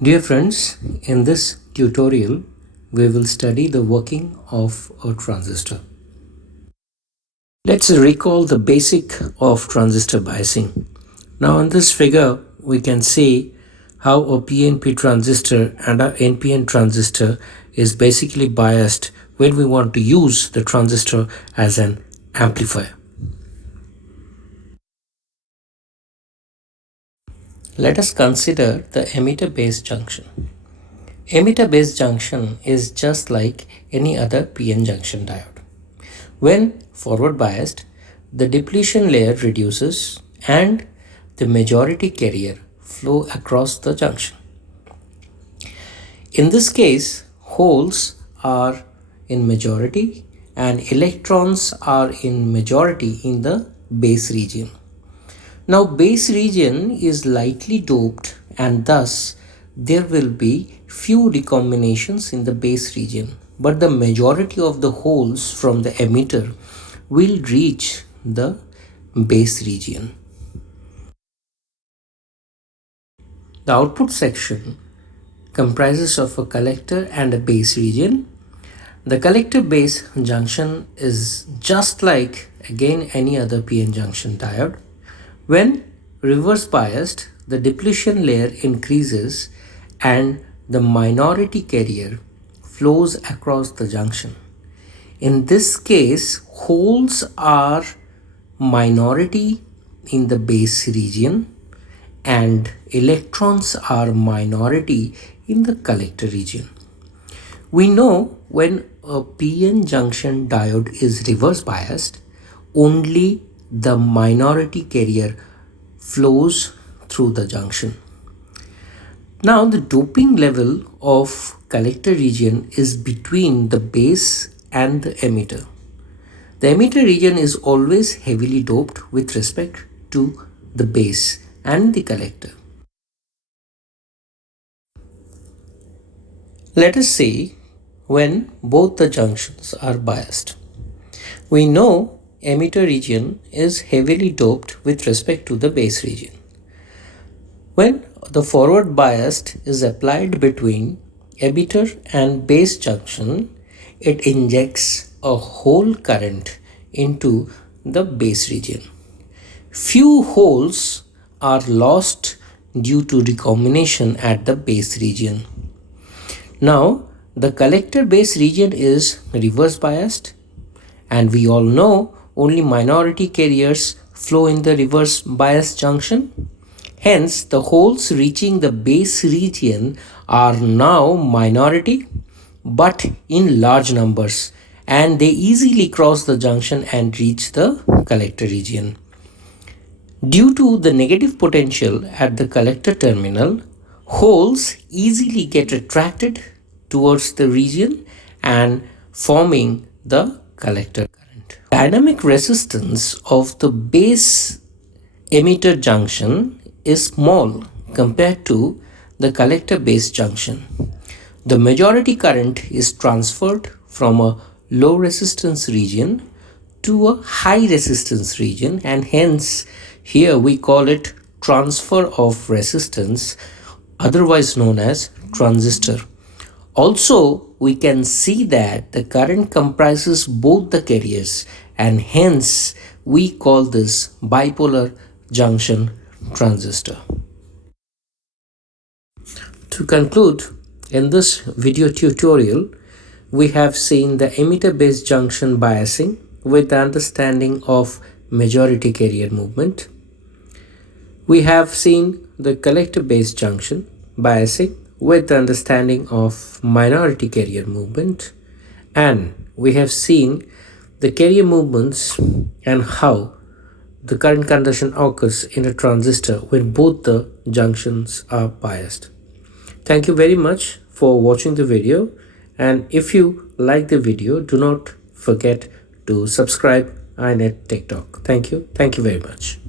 Dear friends, in this tutorial, we will study the working of a transistor. Let's recall the basic of transistor biasing. Now in this figure, we can see how a PNP transistor and a NPN transistor is basically biased when we want to use the transistor as an amplifier. Let us consider the emitter-based junction. Emitter-based junction is just like any other PN junction diode. When forward biased, the depletion layer reduces and the majority carrier flow across the junction. In this case, holes are in majority and electrons are in majority in the base region. Now base region is lightly doped and thus there will be few recombinations in the base region, but the majority of the holes from the emitter will reach the base region. The output section comprises of a collector and a base region. The collector base junction is just like again any other PN junction diode. When reverse biased, the depletion layer increases and the minority carrier flows across the junction. In this case, holes are minority in the base region and electrons are minority in the collector region. We know when a PN junction diode is reverse biased, only the minority carrier flows through the junction. Now the doping level of collector region is between the base and the emitter. The emitter region is always heavily doped with respect to the base and the collector. Let us say when both the junctions are biased. We know emitter region is heavily doped with respect to the base region. When the forward biased is applied between emitter and base junction, it injects a whole current into the base region. Few holes are lost due to recombination at the base region. Now, the collector base region is reverse biased, and we all know only minority carriers flow in the reverse bias junction. Hence, the holes reaching the base region are now minority but in large numbers, and they easily cross the junction and reach the collector region. Due to the negative potential at the collector terminal, holes easily get attracted towards the region and forming the collector current. Dynamic resistance of the base emitter junction is small compared to the collector base junction. The majority current is transferred from a low resistance region to a high resistance region, and hence here we call it transfer of resistance, otherwise known as transistor. Also, we can see that the current comprises both the carriers, and hence we call this bipolar junction transistor. To conclude, in this video tutorial, we have seen the emitter-based junction biasing with the understanding of majority carrier movement. We have seen the collector-based junction biasing with the understanding of minority carrier movement, and we have seen the carrier movements and how the current conduction occurs in a transistor when both the junctions are biased. Thank you very much for watching the video, and if you like the video, do not forget to subscribe iNet Tech Talk. Thank you very much.